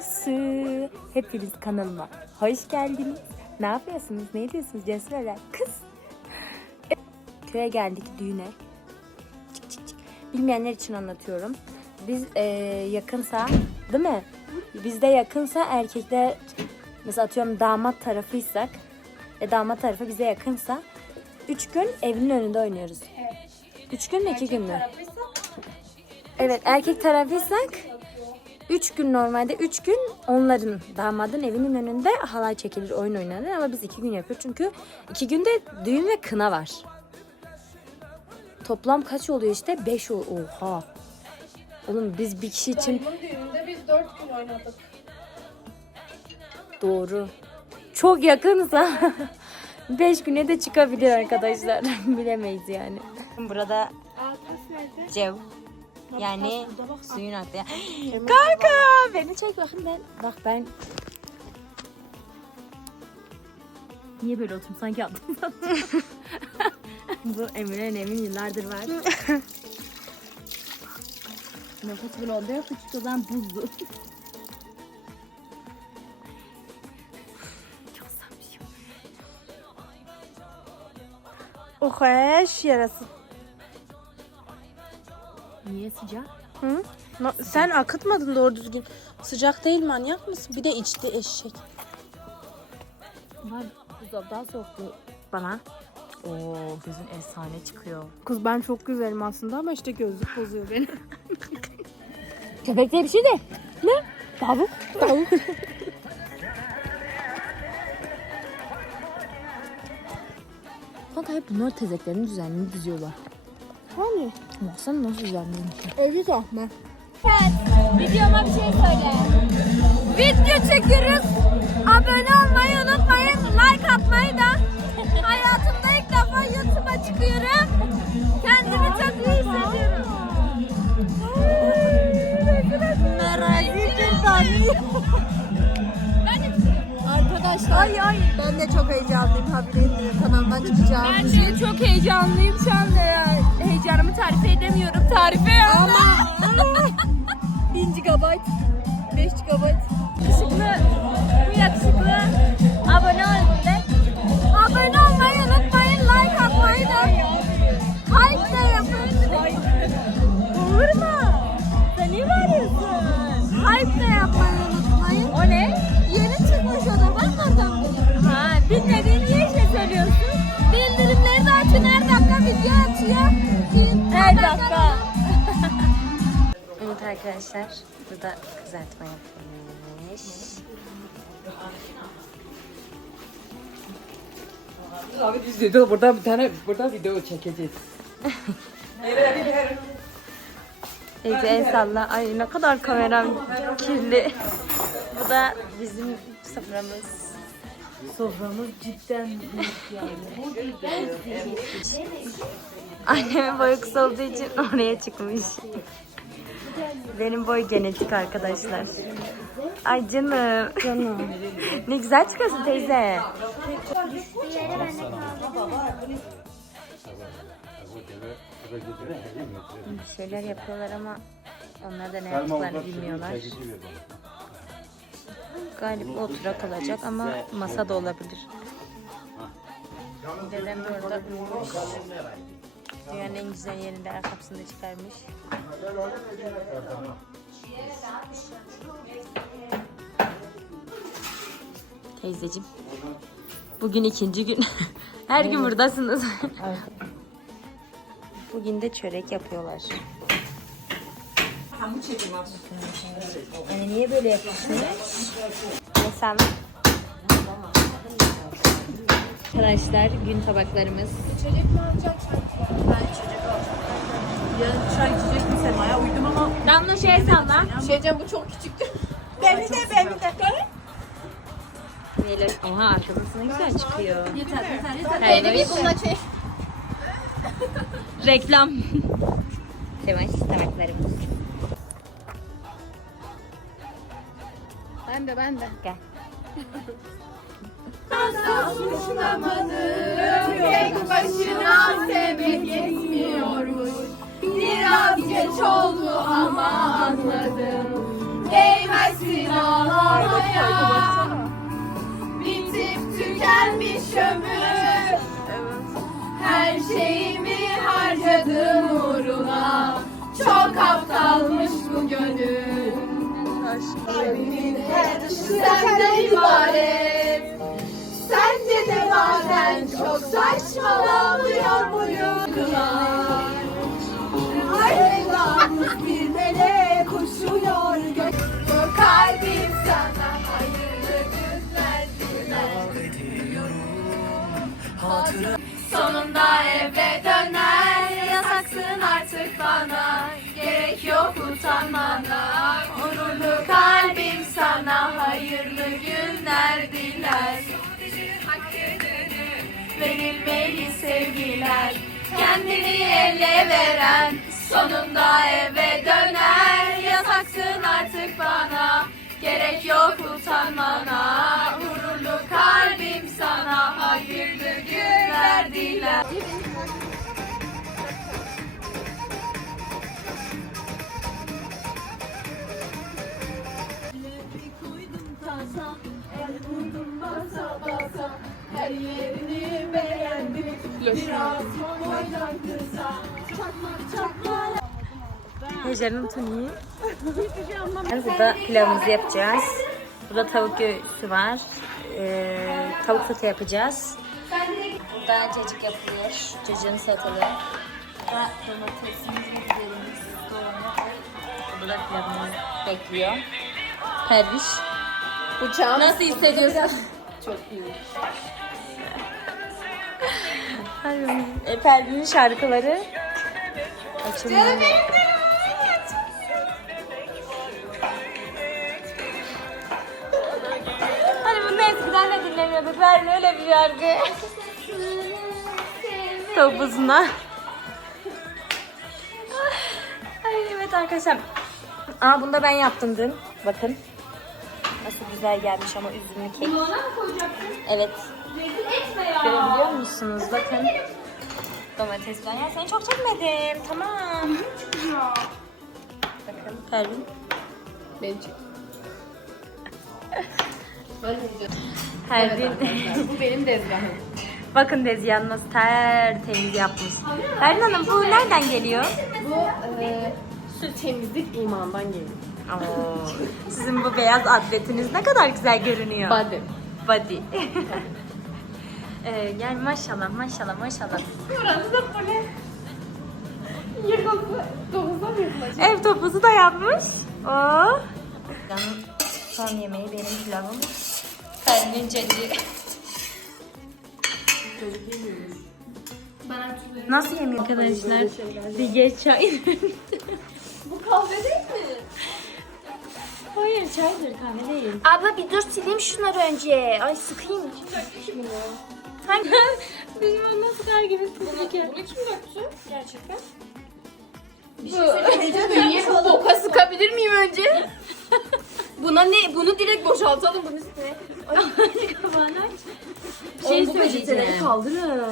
Sü. Hepiniz kanalıma hoş geldiniz. Ne yapıyorsunuz? Ne ediyorsunuz Cesur Kız. Köye geldik düğüne. Çık çık çık. Bilmeyenler için anlatıyorum. Biz eee, yakınsa değil mi? Bizde yakınsa erkekler mesela atıyorum damat tarafıysak ve damat tarafı bize yakınsa 3 gün evinin önünde oynuyoruz. 3 gün mü 2 gün mü? Evet erkek tarafıysak 3 gün normalde 3 gün onların damadın evinin önünde halay çekilir oyun oynanır ama biz 2 gün yapıyoruz çünkü 2 günde düğün ve kına var. Toplam kaç oluyor işte? 5 oha. Oğlum biz bir kişi için Dayımın düğününde biz dört gün oynadık. doğru. Çok yakınsa 5 güne de çıkabilir arkadaşlar. Bilemeyiz yani. Burada Altas nerede? Cev yani suyun aktı. Kanka beni çek bakayım ben. Bak ben Niye böyle oturdum sanki attım Bu Emre'nin emin yıllardır var. Nefes bile oldu o zaman buzlu. Çok sarmışım. O heş yarası. Niye sıcak? Hı? Na- Sen akıtmadın doğru düzgün. Sıcak değil manyak mısın? Bir de içti eşek. Var buzdolabından soğuktu bana. Oo gözün efsane çıkıyor. Kız ben çok güzelim aslında ama işte gözlük bozuyor beni. Köpek diye bir şey de. Ne? Tavuk. Tavuk. Kanka hep bunlar tezeklerini düzenli diziyorlar. Hani? Baksana nasıl düzenliymiş. Evi zahmet. Videoma bir şey söyle. Ay, ay. ben de çok heyecanlıyım habire kanaldan çıkacağım. Ben de çok heyecanlıyım şu anda ya. Heyecanımı tarif edemiyorum. Tarife. Ama 1000 GB 5 GB Yakışıklı. Arkadaşlar. Burada kızartma yapılmış. Abi biz video burada bir tane burada video çekeceğiz. Teyze el salla. Ay ne kadar kameram kirli. Bu da bizim soframız. Soframız cidden yani. Annemin boyu kısa olduğu için oraya çıkmış. Benim boy genetik arkadaşlar. Ay canım. Canım. ne güzel çıkıyorsun teyze. Bir şeyler yapıyorlar ama onlar da ne yaptıklarını bilmiyorlar. Galiba otura kalacak ama masa da olabilir. Dedem de orada uyumuş. Dünyanın en güzel yerinde ayakkabısını da çıkarmış. Teyzeciğim. Bugün ikinci gün. Her gün buradasınız. Bugün de çörek yapıyorlar. Yani niye böyle yapıyorsunuz? Mesela Arkadaşlar gün tabaklarımız. İçecek mi alacaksın? Ben içecek alacağım. Ya çay içecek mi Sema'ya? Uydum ama Damla şey salla. şey diyeceğim bu çok küçüktü. Beni de beni de. Neyle? Oha arkasına güzel çıkıyor. Yeter yeter yeter. Beni bir bununla çek. Reklam. Sevaş tabaklarımız. Ben de ben de. Gel. Tek başına sevmek yetmiyormuş. Biraz geç oldu ama anladım. Değmezsin ağlamaya Bitip tükenmiş ömür. Her şeyimi harcadım uğruna. Çok aptalmış bu gönül. Kalbimin her dışı senden ibaret. Sence de bazen çok saçmalamıyor muyum? Hayran Sonunda eve döner. Yasaksın artık bana. Gerek yok utanmana. Onurlu kalbim sana. Hayırlı günler diler. Verilmeli sevgiler. Kendini ele veren Sonunda eve döner. Yasaksın artık Her yerini beğendim Biraz boydan kısa Çakmak çakmak Heyecanın toniği. Burada pilavımızı yapacağız. Burada tavuk göğsü var. Ee, tavuk sote yapacağız. Burada cacık yapılıyor. Cacığın salatalığı. Burada domatesimiz ve biberimiz doğranıyor. Burada da pilavımız bekliyor. Perviş. Bıçağım Nasıl hissediyorsun? çok iyi e, Pervin'in şarkıları. Açılıyor. Hani bunu eskiden de dinlemiyorduk. Verin öyle bir şarkı. Topuzuna. Ay evet arkadaşlar. Aa bunu da ben yaptım dün. Bakın. Nasıl güzel gelmiş ama üzümlü kek. Evet. Görebiliyor musunuz? Bakın. Domates var. Ya seni çok çekmedim. Tamam. Bakın Pervin. Beni çek Pervin. Bu benim tezgahım Bakın Deziyan nasıl tertemiz yapmış. Pervin Hanım bu nereden geliyor? Bu e, su temizlik imandan geliyor Oo, sizin bu beyaz atletiniz ne kadar güzel görünüyor. Body Body. Ee, yani maşallah maşallah maşallah. Burası da böyle Yırgızı Domuzda mı yapılacak? Ev topuzu da yapmış. Oo. Canım son yemeği benim pilavım. Pervin cacığı. Nasıl yemek arkadaşlar? Bir geç çay. Bu kahve değil mi? Hayır çaydır kahve değil. Abla bir dur sileyim şunları önce. Ay sıkayım. Sen bizim ondan sıkar gibi sıkıyor. Bunu kim döktü? Gerçekten. Bir şey söyleyeceğim. Niye bu boka sıkabilir miyim önce? Buna ne? Bunu direkt boşaltalım bunun üstüne. Kapağını aç. Bir şey söyleyeceğim. Kaldırın.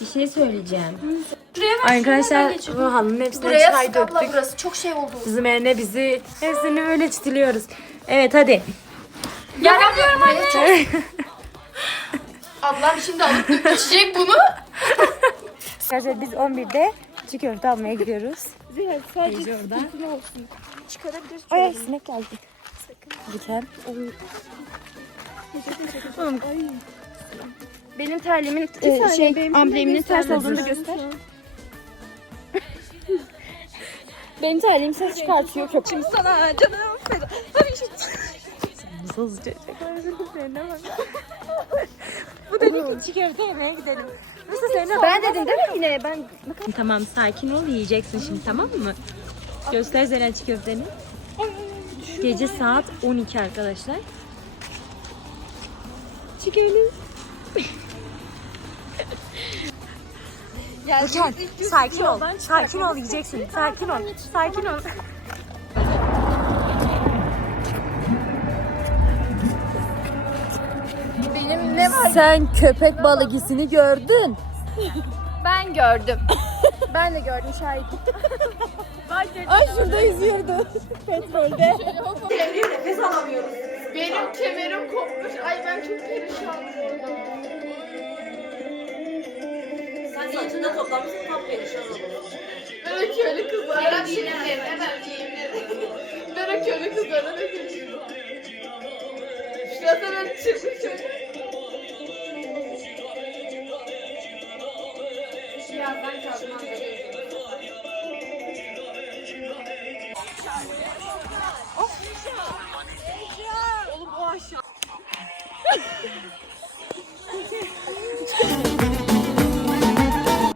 Bir şey söyleyeceğim. Şuraya ver. Arkadaşlar bu halının hepsine Buraya çay döktük. burası çok şey oldu. Bizim evine bizi hepsini böyle çitiliyoruz. Evet hadi. Yaramıyorum anne. Ablam şimdi alıp içecek bunu. Arkadaşlar biz 11'de çiğ köfte almaya gidiyoruz. Sadece orada. olsun. Çıkarabilirsin. Ay sinek geldi. Diken. Oğlum Benim terliğimin e, şey ambleminin ters olduğunu da göster. Benim terliğim ses çıkartıyor çok. Şimdi sana canım feda. nasıl sıcacık. Bu dedi ki çiğ köfte yemeye gidelim. Nasıl seni Ben dedim değil mi yine? Ben Tamam sakin ol yiyeceksin şimdi tamam mı? Göster Zeren çiğ köfteni. Gece saat 12 arkadaşlar. Çiğ köfte. Sakin ol. Sakin ol yiyeceksin. Sakin ol. Sakin ol. Ne var? Sen köpek balıgisini gördün. Ben gördüm. Ben de gördüm şahidim. Ay şurada yüzüyordu. Petrolde. Benim kemerim kopmuş. Ay ben çok perişanım orada. Sen saçını toplamışsın tam perişan olur. Ben o köylü kızlara diyeyim. Hemen diyeyim. Ben o köylü kızlara da gülüyorum. Şurada ben çıkmış çocuk. Birazdan kalkmam